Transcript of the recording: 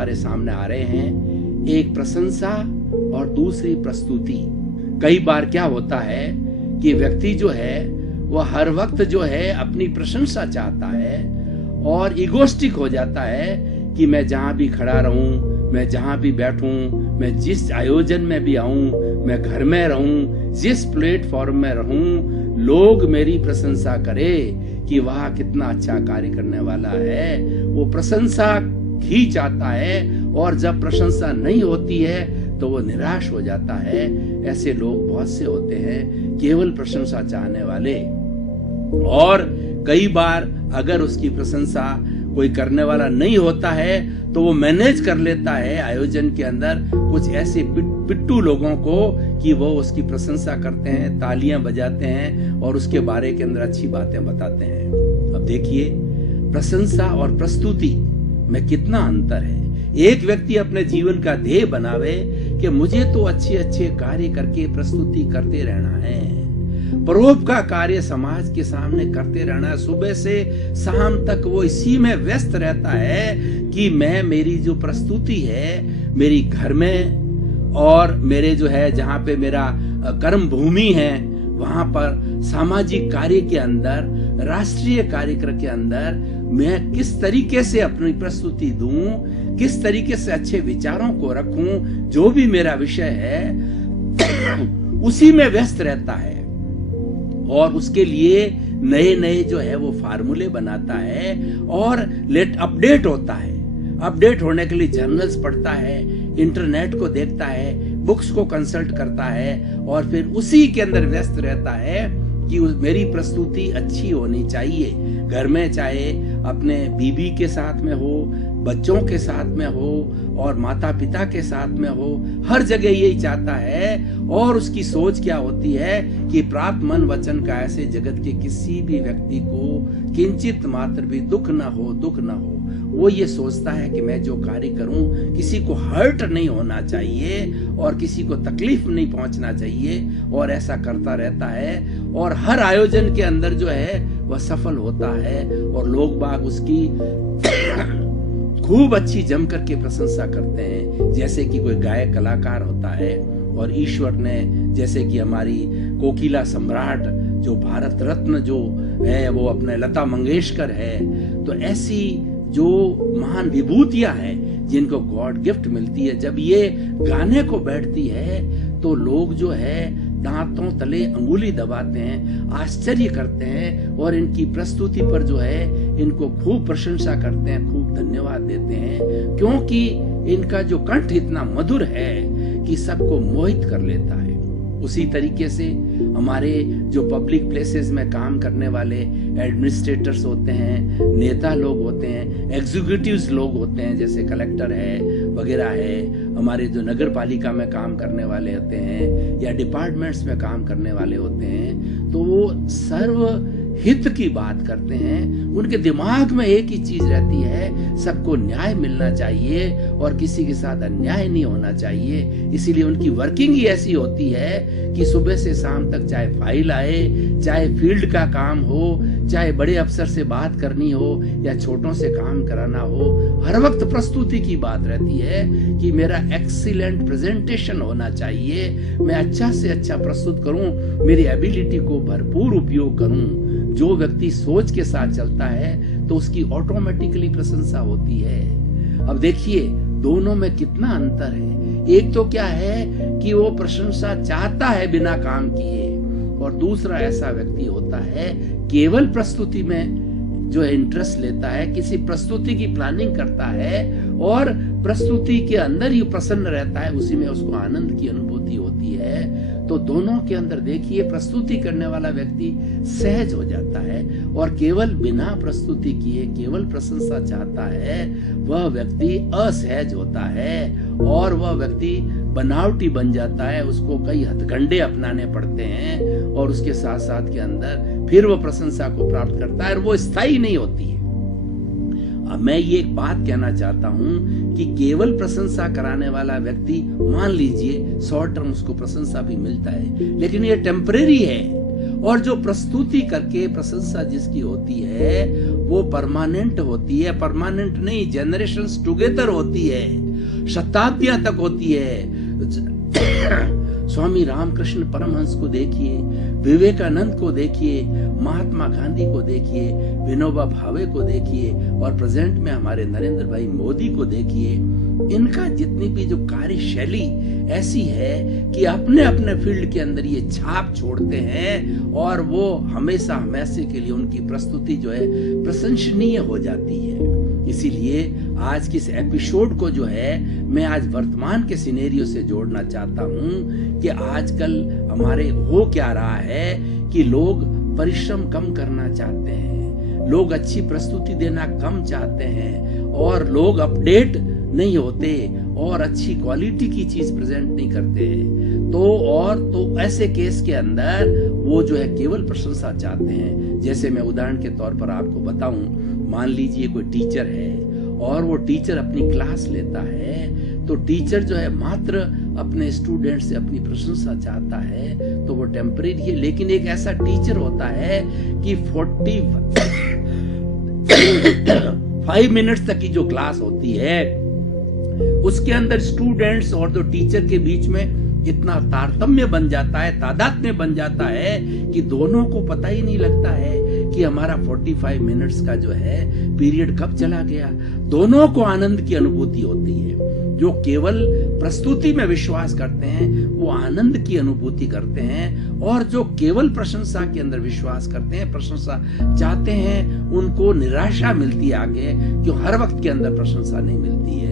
हमारे सामने आ रहे हैं, एक प्रशंसा और दूसरी प्रस्तुति। कई बार क्या होता है कि व्यक्ति जो है वह हर वक्त जो है अपनी प्रशंसा चाहता है और इगोस्टिक हो जाता है कि मैं जहां भी खड़ा रहूं, मैं जहां भी बैठूं, मैं जिस आयोजन में भी आऊं, मैं घर में रहूं, जिस प्लेटफॉर्म में रहूं, लोग मेरी प्रशंसा करें कि वह कितना अच्छा कार्य करने वाला है। वो प्रशंसा ही चाहता है और जब प्रशंसा नहीं होती है तो वो निराश हो जाता है। ऐसे लोग बहुत से होते हैं, केवल प्रशंसा चाहने वाले। और कई बार अगर उसकी प्रशंसा कोई करने वाला नहीं होता है तो वो मैनेज कर लेता है आयोजन के अंदर कुछ ऐसे पिट्टू लोगों को कि वो उसकी प्रशंसा करते हैं, तालियां बजाते हैं और उसके बारे के अंदर अच्छी बातें बताते हैं। अब देखिए, प्रशंसा और प्रस्तुति में कितना अंतर है। एक व्यक्ति अपने जीवन का ध्येय बनावे कि मुझे तो अच्छे अच्छे कार्य करके प्रस्तुति करते रहना है, परोप का कार्य समाज के सामने करते रहना, सुबह से शाम तक वो इसी में व्यस्त रहता है कि मैं मेरी जो प्रस्तुति है मेरी घर में और मेरे जो है जहाँ पे मेरा कर्म भूमि है वहां पर सामाजिक कार्य के अंदर, राष्ट्रीय कार्यक्रम के अंदर मैं किस तरीके से अपनी प्रस्तुति दूं, किस तरीके से अच्छे विचारों को रखूं, जो भी मेरा विषय है उसी में व्यस्त रहता है और उसके लिए नए नए जो है वो फार्मूले बनाता है और अपडेट होता है। अपडेट होने के लिए जर्नल्स पढ़ता है, इंटरनेट को देखता है, बुक्स को कंसल्ट करता है और फिर उसी के अंदर व्यस्त रहता है कि मेरी प्रस्तुति अच्छी होनी चाहिए। घर में चाहे अपने बीबी के साथ में हो, बच्चों के साथ में हो और माता पिता के साथ में हो, हर जगह यही चाहता है। और उसकी सोच क्या होती है कि प्राप्त मन वचन का ऐसे जगत के किसी भी व्यक्ति को किंचित मात्र भी दुख ना हो, दुख ना हो। वो ये सोचता है कि मैं जो कार्य करूं किसी को हर्ट नहीं होना चाहिए और किसी को तकलीफ नहीं पहुंचना चाहिए और ऐसा करता रहता है और हर आयोजन के अंदर जो है वह सफल होता है और लोग बाग उसकी खूब अच्छी जम करके प्रशंसा करते हैं। जैसे कि कोई गायक कलाकार होता है और ईश्वर ने, जैसे कि हमारी कोकिला सम्राट जो भारत रत्न जो है वो अपने लता मंगेशकर है, तो ऐसी जो महान विभूतियां हैं जिनको गॉड गिफ्ट मिलती है, जब ये गाने को बैठती है तो लोग जो है दांतों तले अंगुली दबाते हैं, आश्चर्य करते हैं और इनकी प्रस्तुति पर जो है इनको खूब प्रशंसा करते हैं, खूब धन्यवाद देते हैं, क्योंकि इनका जो कंठ इतना मधुर है कि सबको मोहित कर लेता है। उसी तरीके से हमारे जो पब्लिक प्लेसेस में काम करने वाले एडमिनिस्ट्रेटर्स होते हैं, नेता लोग होते हैं, एग्जीक्यूटिव्स लोग होते हैं, जैसे कलेक्टर है वगैरह है, हमारे जो नगर पालिका में काम करने वाले होते हैं या डिपार्टमेंट्स में काम करने वाले होते हैं, तो वो सर्व हित की बात करते हैं। उनके दिमाग में एक ही चीज रहती है, सबको न्याय मिलना चाहिए और किसी के साथ अन्याय नहीं होना चाहिए। इसीलिए उनकी वर्किंग ही ऐसी होती है कि सुबह से शाम तक चाहे फाइल आए, चाहे फील्ड का काम हो, चाहे बड़े अफसर से बात करनी हो या छोटों से काम कराना हो, हर वक्त प्रस्तुति की बात रहती है कि मेरा एक्सीलेंट प्रेजेंटेशन होना चाहिए, मैं अच्छा से अच्छा प्रस्तुत करूं, मेरी एबिलिटी को भरपूर उपयोग करूं। जो व्यक्ति सोच के साथ चलता है तो उसकी ऑटोमेटिकली प्रशंसा होती है। अब देखिए दोनों में कितना अंतर है। एक तो क्या है कि वो प्रशंसा चाहता है बिना काम किए, और दूसरा ऐसा व्यक्ति होता है केवल प्रस्तुति में जो है इंटरेस्ट लेता है, किसी प्रस्तुति की प्लानिंग करता है और प्रस्तुति के अंदर ही प्रसन्न रहता है, उसी में उसको आनंद की अनुभूति होती है। तो दोनों के अंदर देखिए, प्रस्तुति करने वाला व्यक्ति सहज हो जाता है और केवल बिना प्रस्तुति किए केवल प्रशंसा चाहता है, वह व्यक्ति असहज होता है और वह व्यक्ति बनावटी बन जाता है। उसको कई हथकंडे अपनाने पड़ते हैं और उसके साथ साथ के अंदर फिर वह प्रशंसा को प्राप्त करता है और वो स्थायी नहीं होती है। अब मैं ये एक बात कहना चाहता हूं कि केवल प्रशंसा कराने वाला व्यक्ति, मान लीजिए शॉर्ट टर्म उसको प्रशंसा भी मिलता है, लेकिन ये टेम्परेरी है और जो प्रस्तुति करके प्रशंसा जिसकी होती है वो परमानेंट होती है, परमानेंट नहीं, जनरेशंस टुगेदर होती है, शताब्दियां तक होती है। स्वामी रामकृष्ण परमहंस को देखिए, विवेकानंद को देखिए, महात्मा गांधी को देखिए, विनोबा भावे को देखिए, और प्रेजेंट में हमारे नरेंद्र भाई मोदी को देखिए। इनका जितनी भी जो कार्यशैली ऐसी है कि अपने अपने फील्ड के अंदर ये छाप छोड़ते हैं और वो हमेशा हमेशा के लिए उनकी प्रस्तुति जो है प्रशंसनीय हो जाती है। इसीलिए आज के इस एपिसोड को जो है मैं आज वर्तमान के सिनेरियो से जोड़ना चाहता हूं कि आजकल हमारे हो क्या रहा है कि लोग परिश्रम कम करना चाहते हैं, लोग अच्छी प्रस्तुति देना कम चाहते हैं, और लोग अपडेट नहीं होते और अच्छी क्वालिटी की चीज प्रेजेंट नहीं करते। तो ऐसे केस के अंदर वो जो है केवल प्रशंसा चाहते हैं। जैसे मैं उदाहरण के तौर पर आपको बताऊं, मान लीजिए कोई टीचर है और वो टीचर अपनी क्लास लेता है, तो टीचर जो है मात्र अपने स्टूडेंट से अपनी प्रशंसा चाहता है, तो वो टेम्परेरी है। लेकिन एक ऐसा टीचर होता है कि 45 मिनट्स तक की जो क्लास होती है उसके अंदर स्टूडेंट्स और जो टीचर के बीच में इतना तारतम्य बन जाता है, तादात्म्य बन जाता है कि दोनों को पता ही नहीं लगता है कि हमारा 45 मिनट्स का जो है पीरियड कब चला गया। दोनों को आनंद की अनुभूति होती है। जो केवल प्रस्तुति में विश्वास करते हैं वो आनंद की अनुभूति करते हैं, और जो केवल प्रशंसा के अंदर विश्वास करते हैं, प्रशंसा चाहते हैं, उनको निराशा मिलती है आगे, क्यों हर वक्त के अंदर प्रशंसा नहीं मिलती है।